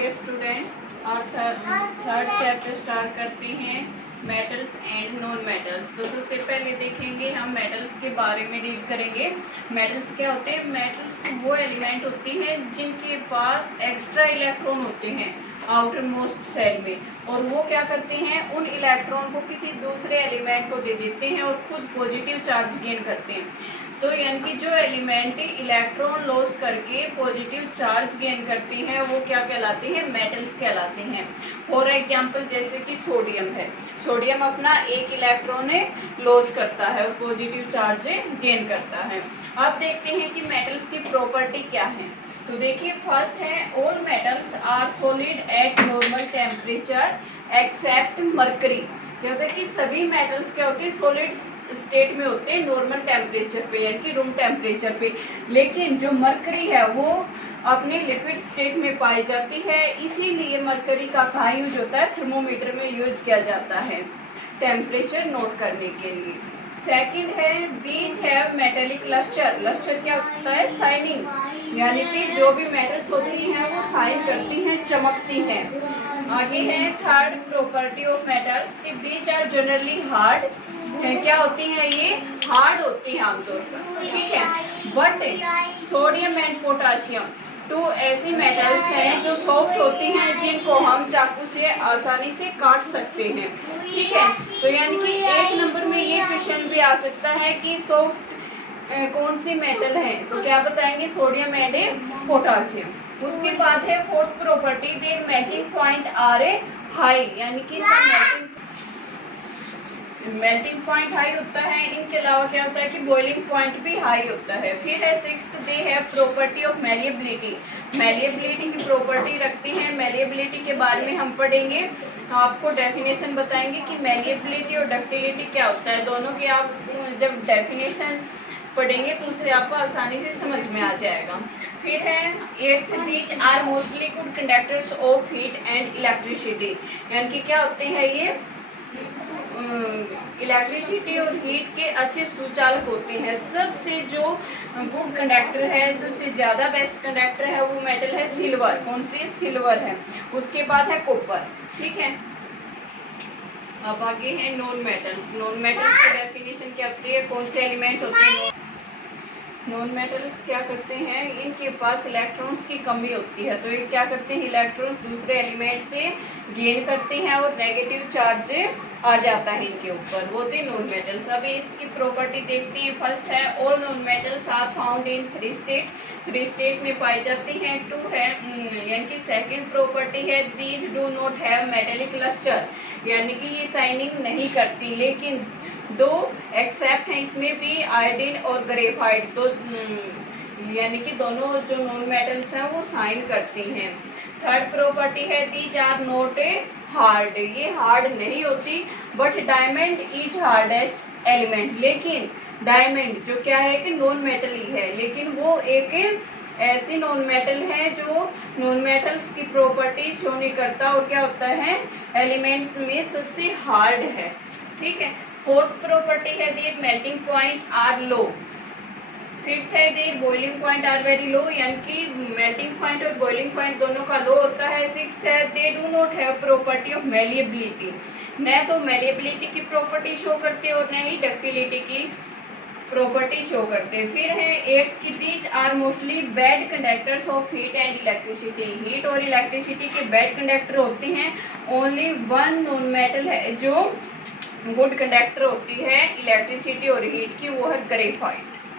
Dear students, और third chapter start करते हैं, मेटल्स एंड नॉन मेटल्स। तो सबसे पहले देखेंगे हम मेटल्स के बारे में रीड करेंगे। मेटल्स क्या होते हैं? मेटल्स वो एलिमेंट होती हैं जिनके पास एक्स्ट्रा इलेक्ट्रॉन होते हैं आउटर मोस्ट सेल में, और वो क्या करते हैं, उन इलेक्ट्रॉन को किसी दूसरे एलिमेंट को दे देते हैं और खुद पॉजिटिव चार्ज गेन करते हैं। तो यानी कि जो एलिमेंट इलेक्ट्रॉन लॉस करके पॉजिटिव चार्ज गेन करते हैं वो क्या कहलाते हैं? मेटल्स कहलाते हैं। फॉर एग्जांपल जैसे कि सोडियम है, सोडियम अपना एक इलेक्ट्रॉन लॉस करता है और पॉजिटिव चार्ज गेन करता है। अब देखते हैं कि मेटल्स की प्रॉपर्टी क्या है। तो देखिए, फर्स्ट है, all metals are solid at normal temperature except mercury. क्या होता है कि सभी मेटल्स क्या होते हैं? सॉलिड स्टेट में होते हैं नॉर्मल टेम्परेचर पे, यानी कि रूम टेम्परेचर पे। लेकिन जो मरकरी है वो अपने लिक्विड स्टेट में पाई जाती है, इसीलिए मरकरी का कहाँ यूज होता है? थर्मोमीटर में यूज किया जाता है टेम्परेचर नोट करने के लिए। सेकंड है, these have metallic lustre. Lustre क्या होता है? शाइनिंग, यानी कि जो भी मेटल्स होती हैं वो शाइन करती हैं, चमकती हैं। आगे है, थर्ड प्रॉपर्टी ऑफ मेटल्स कि दीज आर जनरली हार्ड। क्या होती हैं? ये हार्ड होती हैं आमतौर पर, ठीक है। But sodium and potassium two ऐसी मेटल्स हैं जो सॉफ्ट होती हैं, जिनको हम चाकू से आसानी से काट सकते हैं, ठीक है। तो यानी कि एक नंबर में ये क्वेश्चन भी आ सकता है कि सॉफ्ट कौन सी मेटल है, तो क्या बताएंगे? Sodium and potassium. उसके बाद है fourth property, their melting point are a high, यानी कि मेल्टिंग पॉइंट हाई होता है। इनके अलावा क्या होता है कि बॉइलिंग पॉइंट भी हाई होता है। फिर है sixth, they have property of malleability. Malleability की प्रॉपर्टी रखती हैं। मैलिएबिलिटी के बारे में हम पढ़ेंगे, आपको डेफिनेशन बताएंगे कि मैलिएबिलिटी और डक्टिलिटी क्या होता है। दोनों की आप जब डेफिनेशन पढ़ेंगे तो उससे आपको आसानी से समझ में आ जाएगा। फिर है eighth, these are mostly good conductors of heat and electricity, यानी कि क्या होते हैं? ये इलेक्ट्रिसिटी और हीट के अच्छे सुचालक होते हैं। सबसे जो गुड कंडक्टर है, सबसे ज़्यादा बेस्ट कंडक्टर है वो मेटल है सिल्वर। कौन सी? सिल्वर है। उसके बाद है कॉपर, ठीक है। अब आगे है नॉन मेटल्स। नॉन मेटल्स की डेफिनेशन क्या होती है? कौन से एलिमेंट होते हैं? नॉन मेटल्स क्या करते हैं? इनके पास इलेक्ट्रॉन्स की कमी होती है, तो ये क्या करते हैं? इलेक्ट्रॉन दूसरे एलिमेंट से गेन करते हैं और नेगेटिव चार्ज आ जाता है इनके ऊपर, वो थे नॉन मेटल्स। अभी इसकी प्रॉपर्टी देखते हैं। फर्स्ट है, all non metals are found in three state. Three state में पाई जाती हैं। टू है, यानी कि सेकेंड प्रॉपर्टी है, these do not have metallic lustre, यानी कि ये शाइनिंग नहीं करती। लेकिन दो एक्सेप्ट हैं इसमें भी, आयोडीन और ग्रेफाइट, तो यानी कि दोनों जो नॉन मेटल्स हैं वो शाइन करती हैं। थर्ड प्रॉपर्टी है, these are not a hard, ये हार्ड नहीं होती। But diamond is hardest element, लेकिन डायमंड जो क्या है कि नॉन मेटल ही है, लेकिन वो एक ऐसी नॉन मेटल है जो नॉन मेटल्स की प्रॉपर्टी शो नहीं करता और क्या होता है? एलिमेंट में सबसे हार्ड है, ठीक है। फोर्थ प्रॉपर्टी है, the melting point are low. Fifth है, the boiling point are very low, यानी कि मेल्टिंग पॉइंट और बॉइलिंग पॉइंट दोनों का लो होता है। सिक्स्थ है, they do not have property of malleability, न तो मैलिएबिलिटी की प्रॉपर्टी शो करते और न ही डक्टिलिटी की प्रॉपर्टी शो करते। फिर है एट्थ की, these are mostly bad conductors of heat and electricity. Heat और इलेक्ट्रिसिटी के बैड कंडक्टर होते हैं। ओनली वन नॉन मेटल है जो गुड कंडक्टर होती है इलेक्ट्रिसिटी और हीट की, वो है ग्रेफाइट।